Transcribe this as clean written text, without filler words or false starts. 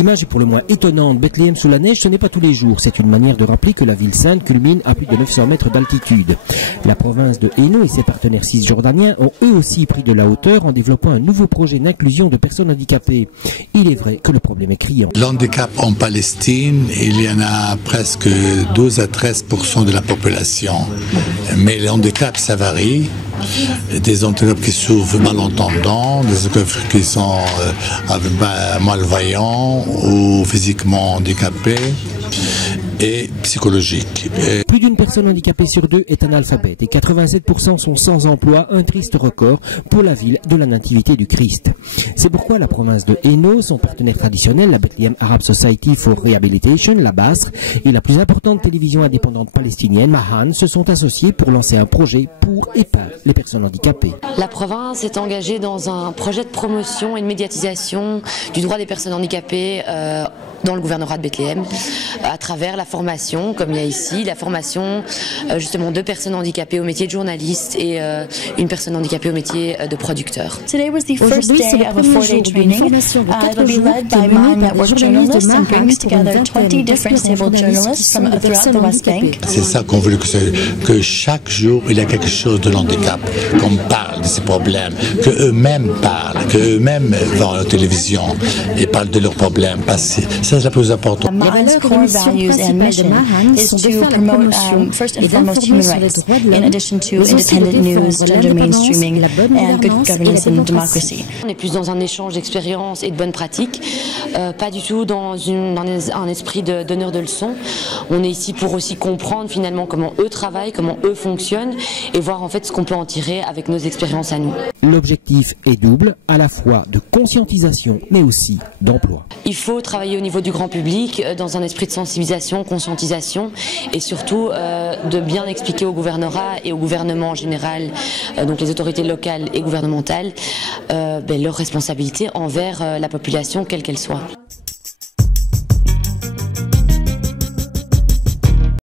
L'image est pour le moins étonnante. Bethléem sous la neige, ce n'est pas tous les jours. C'est une manière de rappeler que la ville sainte culmine à plus de 900 mètres d'altitude. La province de Hainaut et ses partenaires cisjordaniens ont eux aussi pris de la hauteur en développant un nouveau projet d'inclusion de personnes handicapées. Il est vrai que le problème est criant. L'handicap en Palestine, il y en a presque 12 à 13% de la population. Mais les handicaps, ça varie. Des handicaps qui souffrent malentendants, des handicaps qui sont malvoyants ou physiquement handicapés et psychologiques. Plus d'une personne handicapée sur deux est analphabète et 87% sont sans emploi, un triste record pour la ville de la Nativité du Christ. C'est pourquoi la province de Hainaut, son partenaire traditionnel, la Bethlehem Arab Society for Rehabilitation, la BASR, et la plus importante télévision indépendante palestinienne, Mahan, se sont associés pour lancer un projet pour et par les personnes handicapées. La province est engagée dans un projet de promotion et de médiatisation du droit des personnes handicapées dans le gouvernorat de Bethléem, à travers la formation, comme il y a ici, la formation justement de personnes handicapées au métier de journaliste et une personne handicapée au métier de producteur. Aujourd'hui, c'est le premier jour d'une formation de 4 jours qui est menée par des journalistes de Mahan pour une vingtaine de disabled journalists from throughout the West Bank. C'est ça qu'on veut, que chaque jour il y a quelque chose de l'handicap, qu'on parle de ces problèmes, qu'eux-mêmes parlent, qu'eux-mêmes vont à la télévision et parlent de leurs problèmes. Parce que c'est la plus importante. Mahan's core values and mission is to promote first and foremost human rights, in addition to independent news, gender mainstreaming, and good governance and democracy. On est plus dans un échange d'expériences et de bonnes pratiques, pas du tout dans un esprit de donneur de leçons. On est ici pour aussi comprendre finalement comment eux travaillent, comment eux fonctionnent et voir en fait ce qu'on peut en tirer avec nos expériences à nous. L'objectif est double, à la fois de conscientisation mais aussi d'emploi. Il faut travailler au niveau du grand public dans un esprit de sensibilisation, conscientisation et surtout de bien expliquer au gouvernorat et au gouvernement en général, donc les autorités locales et gouvernementales, leurs responsabilités envers la population quelle qu'elle soit.